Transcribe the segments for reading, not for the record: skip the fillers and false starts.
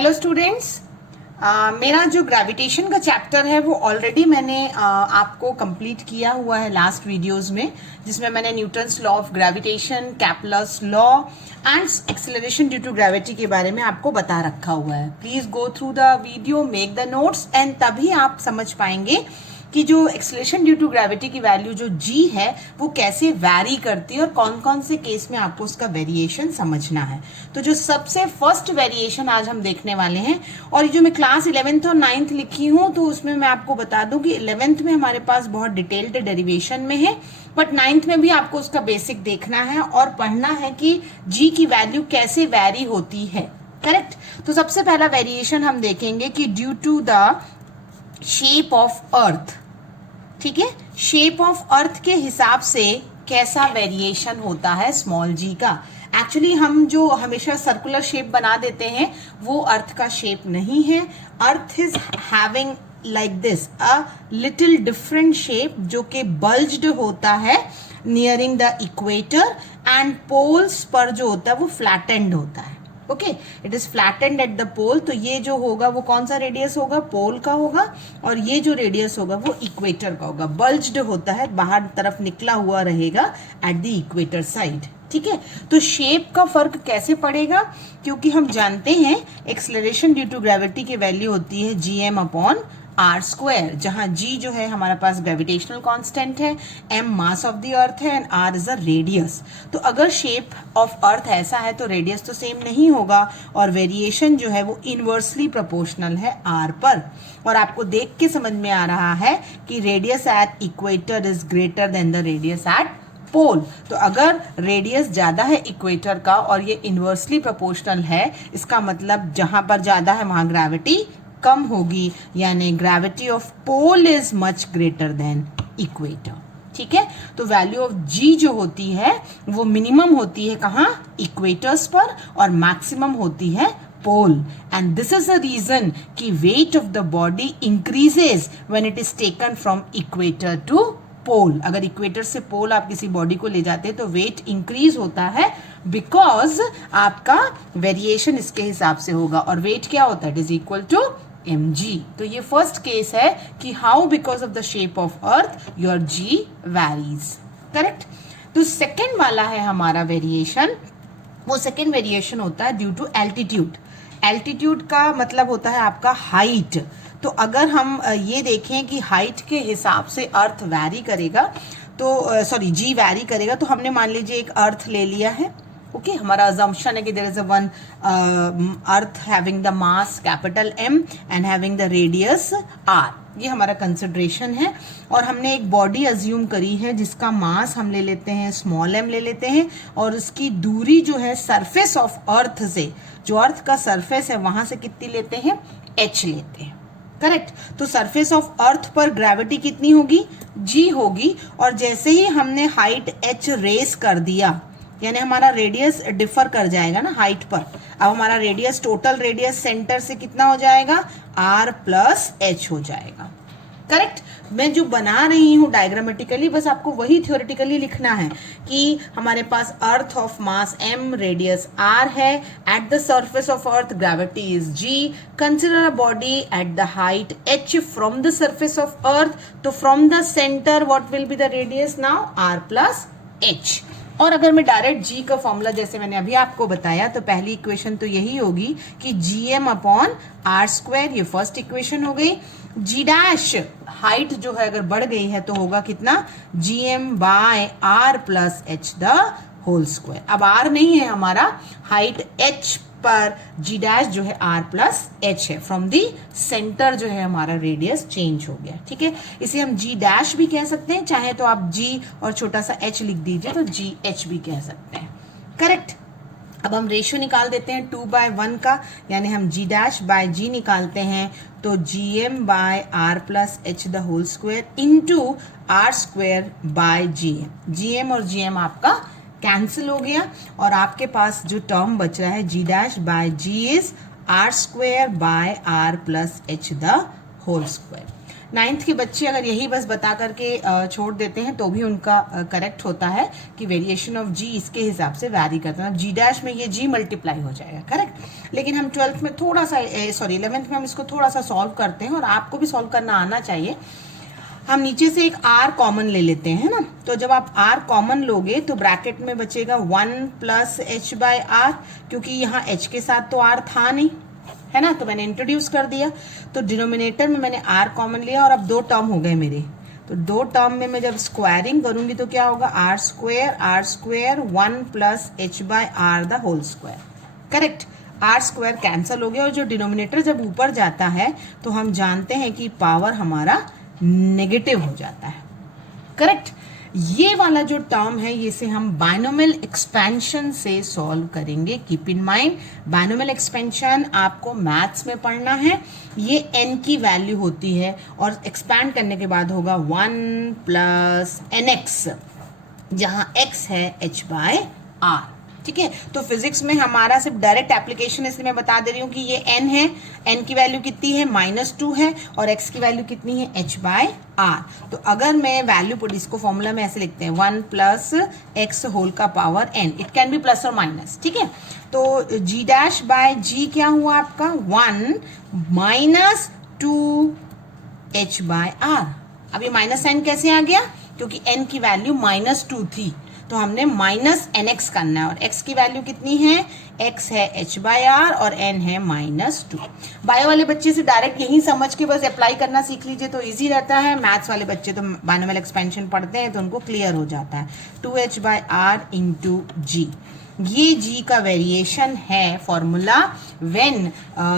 Hello students, मेरा जो gravitation का चैप्टर है वो ऑलरेडी मैंने आपको कंप्लीट किया हुआ है लास्ट वीडियोस में, जिसमें मैंने Newton's law of gravitation, Kepler's law and acceleration due to gravity के बारे में आपको बता रखा हुआ है। Please go through the video, make the notes and तभी आप समझ पाएंगे कि जो एक्सेलरेशन ड्यू टू ग्रेविटी की वैल्यू जो g है वो कैसे वैरी करती है और कौन कौन से केस में आपको उसका वेरिएशन समझना है। तो जो सबसे फर्स्ट वेरिएशन आज हम देखने वाले हैं, और ये जो मैं क्लास 11th और 9th लिखी हूँ तो उसमें मैं आपको बता दूं कि 11th में हमारे पास बहुत डिटेल्ड डेरिवेशन में है, बट 9th में भी आपको उसका बेसिक देखना है और पढ़ना है कि g की वैल्यू कैसे वैरी होती है। करेक्ट। तो सबसे पहला वेरिएशन हम देखेंगे कि due to the shape of earth, ठीक है, शेप ऑफ अर्थ के हिसाब से कैसा वेरिएशन होता है स्मॉल जी का। एक्चुअली हम जो हमेशा सर्कुलर शेप बना देते हैं वो अर्थ का शेप नहीं है। Earth is having like this a little different shape जो कि बल्ज्ड होता है nearing the equator, and poles पर जो होता है वो फ्लैटेंड होता है। Okay, it is flattened at the pole. तो ये जो होगा वो कौन सा रेडियस होगा, पोल का होगा, और ये जो रेडियस होगा वो इक्वेटर का होगा। बल्ज्ड होता है, बाहर तरफ निकला हुआ रहेगा एट द इक्वेटर साइड। ठीक है, तो शेप का फर्क कैसे पड़ेगा, क्योंकि हम जानते हैं एक्सेलरेशन ड्यू टू ग्रेविटी की वैल्यू होती है gm अपॉन आर स्क्वायर, जहां g जो है हमारे पास ग्रेविटेशनल कांस्टेंट है, m mass of the earth है and r is a radius. तो अगर शेप ऑफ अर्थ ऐसा है तो रेडियस तो सेम नहीं होगा, और वेरिएशन जो है वो इनवर्सली प्रोपोर्शनल है r पर। और आपको देख के समझ में आ रहा है कि radius at equator is greater than the radius at pole. तो अगर रेडियस ज्यादा है इक्वेटर का और ये इनवर्सली प्रोपोर्शनल है, इसका मतलब जहां पर ज्यादा है वहां ग्रेविटी कम होगी, यानी gravity of pole is much greater than equator. ठीक है, तो वैल्यू ऑफ g जो होती है वो मिनिमम होती है कहाँ, इक्वेटर्स पर, और मैक्सिमम होती है pole. And this is the reason कि weight of the body increases when it is taken from equator to pole. अगर इक्वेटर से पोल आप किसी बॉडी को ले जाते हैं तो वेट इंक्रीज होता है, बिकॉज आपका वेरिएशन इसके हिसाब से होगा, और वेट क्या होता है, it is equal to mg। तो ये फर्स्ट केस है कि how because of the shape of earth your g varies. Correct. तो सेकेंड वाला है हमारा वेरिएशन, वो सेकेंड वेरिएशन होता है ड्यू टू एल्टीट्यूड। एल्टीट्यूड का मतलब होता है आपका हाइट। तो अगर हम ये देखें कि हाइट के हिसाब से अर्थ वैरी करेगा, तो सॉरी g वैरी करेगा, तो हमने मान लीजिए एक अर्थ ले लिया है। ओके, हमारा अजम्पशन है कि there is a one earth having the mass capital M and having the radius R। ये हमारा कंसिडरेशन है, और हमने एक बॉडी अज्यूम करी है जिसका मास हम ले लेते हैं स्मॉल m ले लेते हैं, और उसकी दूरी जो है सरफेस ऑफ अर्थ से, जो अर्थ का सरफेस है वहां से कितनी लेते हैं, h लेते हैं। करेक्ट। तो सरफेस ऑफ अर्थ पर ग्रेविटी कितनी होगी, g होगी, और जैसे ही हमने हाइट h रेस कर दिया, यानी हमारा रेडियस डिफर कर जाएगा ना हाइट पर। अब हमारा रेडियस, टोटल रेडियस सेंटर से कितना हो जाएगा, r प्लस h हो जाएगा। करेक्ट। मैं जो बना रही हूं डायग्रामेटिकली, बस आपको वही थ्योरेटिकली लिखना है कि हमारे पास earth of mass m, radius r है, at the surface of earth gravity is g, consider a body at the height h from the surface of earth, तो from the center what will be the radius now, r plus h। और अगर मैं direct g का formula जैसे मैंने अभी आपको बताया, तो पहली इक्वेशन तो यही होगी कि gm अपॉन आर स्क्वायर, ये फर्स्ट इक्वेशन हो गई। g डैश हाइट जो है अगर बढ़ गई है तो होगा कितना, gm by r plus h the whole square. अब r नहीं है हमारा, हाइट h पर g डैश जो है r प्लस h है, फ्रॉम दी सेंटर जो है हमारा रेडियस चेंज हो गया। ठीक है, इसे हम g डैश भी कह सकते हैं, चाहे तो आप g और छोटा सा h लिख दीजिए तो g h भी कह सकते हैं। करेक्ट। अब हम रेशियो निकाल देते हैं 2/1 का, यानी हम g डैश बाय g निकालते हैं, तो gm by r plus h the whole square into r square by gm और gm आपका कैंसिल हो गया, और आपके पास जो टर्म बच रहा है g dash by g is r square by r plus h the whole square. 9th के बच्चे अगर यही बस बता करके छोड़ देते हैं तो भी उनका करेक्ट होता है कि वेरिएशन ऑफ जी इसके हिसाब से वैरी करता है। जी डैश में ये जी मल्टीप्लाई हो जाएगा, करेक्ट। लेकिन हम 12th में थोड़ा सा 11th में हम इसको थोड़ा सा सॉल्व करते हैं और आपको भी सॉल्व करना आना चाहिए। हम नीचे से एक r कॉमन ले लेते हैं ना, तो जब आप r कॉमन लोगे तो ब्रैकेट में बचेगा 1 प्लस h बाय आर, क्योंकि यहाँ h के साथ तो r था नहीं, है ना, तो मैंने इंट्रोड्यूस कर दिया। तो डिनोमिनेटर में मैंने r कॉमन लिया और अब 2 टर्म हो गए मेरे। तो 2 टर्म में मैं जब स्क्वायरिंग करूंगी तो क्या होगा, r square 1 plus h by R the whole square, correct. r square cancel हो गया और जो डिनोमिनेटर जब ऊपर जाता है तो हम जानते हैं कि पावर हमारा नेगेटिव हो जाता है, करेक्ट। ये वाला जो टर्म है ये से हम बायनोमियल एक्सपेंशन से सॉल्व करेंगे। Keep in mind, binomial expansion आपको मैथ्स में पढ़ना है। ये n की वैल्यू होती है और एक्सपैंड करने के बाद होगा 1 प्लस nx, जहां x है h बाय आर, ठीक है। तो फिजिक्स में हमारा सिर्फ डायरेक्ट एप्लीकेशन, इसलिए मैं बता दे रही हूँ कि ये n है, n की वैल्यू कितनी है -2 है और x की वैल्यू कितनी है h बाय आर। तो अगर मैं वैल्यू पुट, इसको फॉर्मूला में ऐसे लिखते हैं 1 प्लस एक्स होल का power n, it can be plus और माइनस, ठीक है। तो g डैश बाय g क्या हुआ आपका 1 माइनस 2 h बाय आर। अब ये माइनस साइन कैसे आ गया, क्योंकि n की वैल्यू -2 थी तो हमने माइनस nx करना है और x की वैल्यू कितनी है, x है h बाय आर और n है -2। बायो वाले बच्चे से डायरेक्ट यही समझ के बस अप्लाई करना सीख लीजिए तो इजी रहता है। मैथ्स वाले बच्चे तो बायनोमियल एक्सपेंशन पढ़ते हैं तो उनको क्लियर हो जाता है। 2h बाय आर इंटू जी, ये g का वेरिएशन है formula when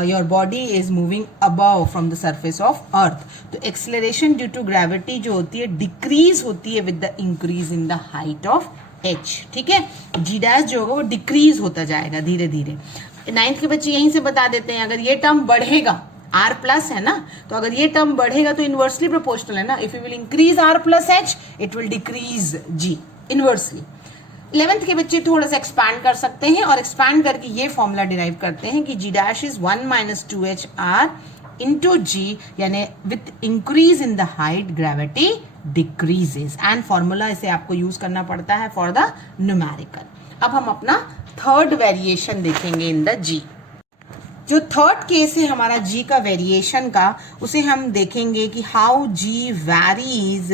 your body is moving above from the surface of earth. तो एक्सेलरेशन ड्यू टू ग्रेविटी जो होती है डिक्रीज होती है with the increase in the height of h, ठीक है। g डैश जो होगा वो डिक्रीज होता जाएगा धीरे धीरे। 9th के बच्चे यहीं से बता देते हैं, अगर ये टर्म बढ़ेगा, r प्लस है ना, तो अगर ये टर्म बढ़ेगा तो इनवर्सली प्रोपोर्शनल है ना, if you will increase r plus h it will decrease g inversely. 11th के बच्चे थोड़ा सा एक्सपैंड कर सकते हैं और एक्सपैंड करके ये फॉर्मूला डिराइव करते हैं कि g dash is 1 minus 2h r into g, यानी with increase in the height gravity decreases, and formula इसे आपको यूज करना पड़ता है फॉर द न्यूमेरिकल। अब हम अपना थर्ड वेरिएशन देखेंगे इन द जी। जो थर्ड केस है हमारा जी का वेरिएशन का, उसे हम देखेंगे कि how g varies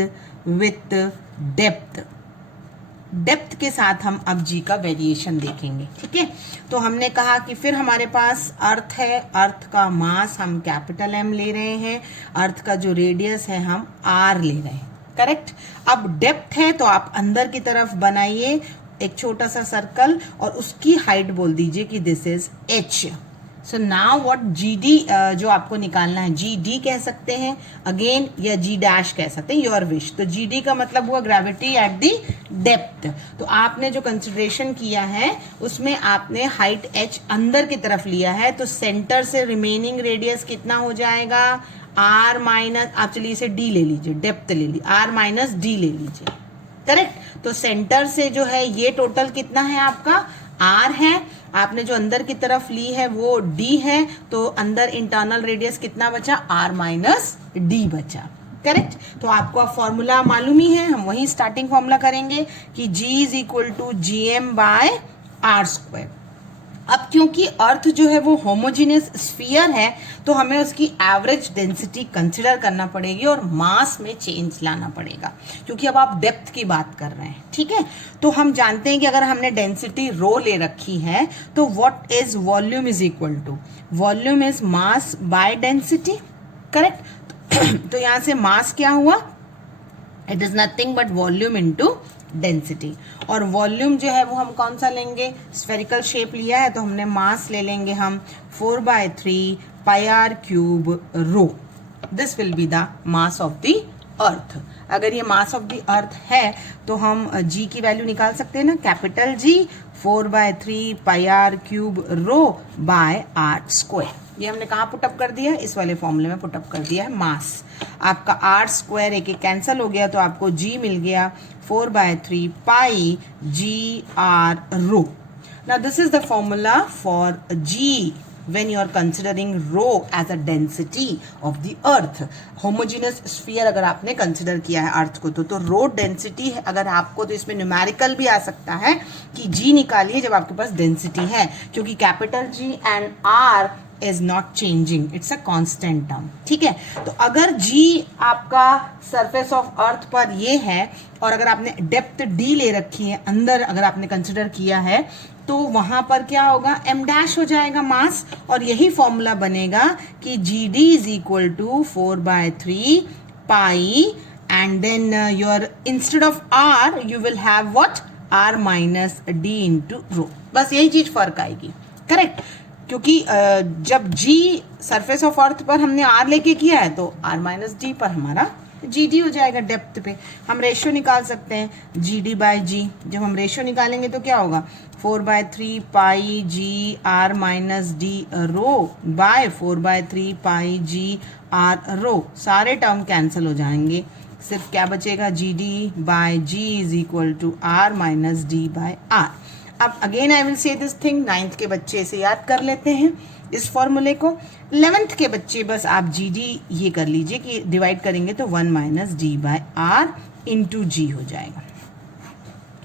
with depth. Depth के साथ हम अब जी का वेरिएशन देखेंगे, ठीक है। तो हमने कहा कि फिर हमारे पास अर्थ है, अर्थ का मास हम कैपिटल M ले रहे हैं, अर्थ का जो रेडियस है हम R ले रहे हैं, करेक्ट। अब डेप्थ है तो आप अंदर की तरफ बनाइए एक छोटा सा सर्कल और उसकी हाइट बोल दीजिए कि this is h। So now what GD जो आपको निकालना है, GD कह सकते हैं अगेन या G डैश कह सकते हैं, योर विश। तो GD का मतलब हुआ ग्रेविटी एट दी डेप्थ। तो आपने जो कंसिडरेशन किया है उसमें आपने हाइट h अंदर की तरफ लिया है, तो सेंटर से रिमेनिंग रेडियस कितना हो जाएगा, r माइनस, आप चलिए इसे d ले लीजिए, डेप्थ ले लीजिए, r माइनस d ले लीजिए, करेक्ट। तो सेंटर से जो है ये टोटल कितना है आपका r है, आपने जो अंदर की तरफ ली है वो d है, तो अंदर इंटरनल रेडियस कितना बचा, r माइनस d बचा, करेक्ट। तो आपको अब फॉर्मूला मालूम ही है, हम वही स्टार्टिंग फॉर्मूला करेंगे कि g is equal to gm by R square. अब क्योंकि अर्थ जो है वो होमोजीनियस स्फीयर है तो हमें उसकी एवरेज डेंसिटी कंसिडर करना पड़ेगी और मास में चेंज लाना पड़ेगा, क्योंकि अब आप डेप्थ की बात कर रहे हैं, ठीक है। तो हम जानते हैं कि अगर हमने डेंसिटी रो ले रखी है तो what is volume is equal to, volume is mass by density, correct. तो यहां से मास क्या हुआ, it is nothing but volume into density. और वॉल्यूम जो है वो हम कौन सा लेंगे, स्फेरिकल शेप लिया है तो हमने मास ले लेंगे हम 4/3 pi are cube rho. This will be the mass of the earth. अगर ये मास ऑफ द अर्थ है तो हम जी की वैल्यू निकाल सकते हैं ना, capital G 4/3 pi are cube rho by R square. ये हमने कहाँ पुटअप कर दिया, इस वाले फॉर्मूले में पुटअप कर दिया है मास। आपका आर स्क्वायर एक कैंसिल हो गया तो आपको जी मिल गया 4/3 pi g r rho. Now this is the formula for g when you are considering rho as a density of the earth. homogeneous sphere अगर आपने कंसिडर किया है अर्थ को तो रो डेंसिटी अगर आपको, तो इसमें न्यूमेरिकल भी आ सकता है कि जी निकालिए जब आपके पास डेंसिटी है, क्योंकि capital G and R is not changing, it's a constant term, ठीक है। तो अगर जी आपका सरफेस ऑफ अर्थ पर ये है और अगर आपने डेप्थ डी ले रखी है अंदर, अगर आपने कंसिडर किया है, तो वहां पर क्या होगा, एम डैश हो जाएगा मास, और यही फॉर्मूला बनेगा कि g d is equal to 4/3 pi, and then your instead of R you will have what, R minus d into rho. बस यही चीज फर्क आएगी, करेक्ट। क्योंकि जब जी सरफेस ऑफ अर्थ पर हमने आर लेके किया है तो आर माइनस डी पर हमारा जी डी हो जाएगा। डेप्थ पे हम रेशियो निकाल सकते हैं जी डी बाई जी। जब हम रेशियो निकालेंगे तो क्या होगा, 4/3 pi g r minus d rho by 4/3 pi g r rho. सारे टर्म कैंसिल हो जाएंगे, सिर्फ क्या बचेगा, g d by g is equal to r minus d by r. अब again I will say this thing, 9th के बच्चे इसे याद कर लेते हैं इस फॉर्मूले को। 11th के बच्चे बस आप जी डी ये कर लीजिए कि डिवाइड करेंगे तो 1 minus d by are into g हो जाएगा,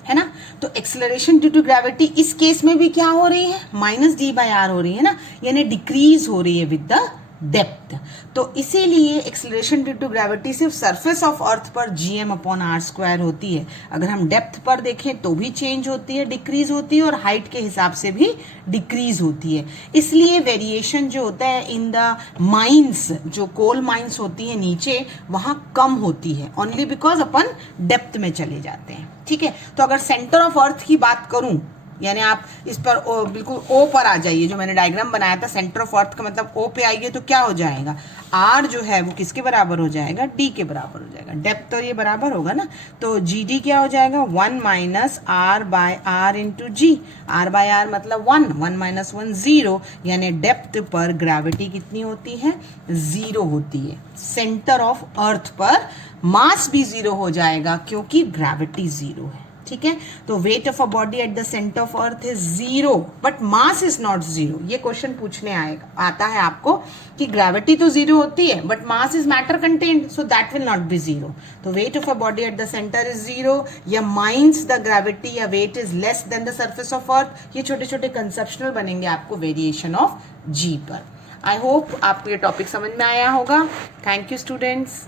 है ना। तो एक्सेलरेशन ड्यू टू ग्रेविटी इस केस में भी क्या हो रही है, माइनस डी बाय आर हो रही है ना, यानी डिक्रीज हो रही है विद द डेप्थ। तो इसीलिए एक्सेलरेशन ड्यू टू ग्रेविटी सिर्फ सरफेस ऑफ अर्थ पर gm/r² होती है। अगर हम डेप्थ पर देखें तो भी चेंज होती है, डिक्रीज होती है, और हाइट के हिसाब से भी डिक्रीज होती है। इसलिए वेरिएशन जो होता है इन द माइंस, जो कोल माइंस होती है नीचे, वहां कम होती है, ओनली बिकॉज अपन डेप्थ में चले जाते हैं, ठीक है। तो अगर सेंटर ऑफ अर्थ की बात करूं, यानी आप इस पर बिल्कुल ओ पर आ जाइए, जो मैंने डायग्राम बनाया था सेंटर ऑफ अर्थ का, मतलब ओ पे आइए तो क्या हो जाएगा, आर जो है वो किसके बराबर हो जाएगा, डी के बराबर हो जाएगा। डेप्थ तो ये बराबर होगा ना, तो जी डी क्या हो जाएगा, 1 minus R by are into g. R by R मतलब 1, 1 माइनस 1 0, यानी डेप्थ पर ग्रेविटी कितनी होती है, 0 होती है। सेंटर ऑफ अर्थ पर मास भी 0 हो जाएगा क्योंकि ग्रेविटी 0 है, ठीक है। तो weight of a body at the centre of earth is 0 but mass is not 0। ये क्वेश्चन पूछने आता है आपको कि ग्रेविटी तो 0 होती है but mass is matter content, so that will not be 0। तो weight of a body at the centre is 0, या माइंस द ग्रेविटी या weight is less than the surface of earth. ये छोटे छोटे कंसेप्शनल बनेंगे आपको वेरिएशन ऑफ जी पर। I hope आपको ये टॉपिक समझ में आया होगा। Thank you students.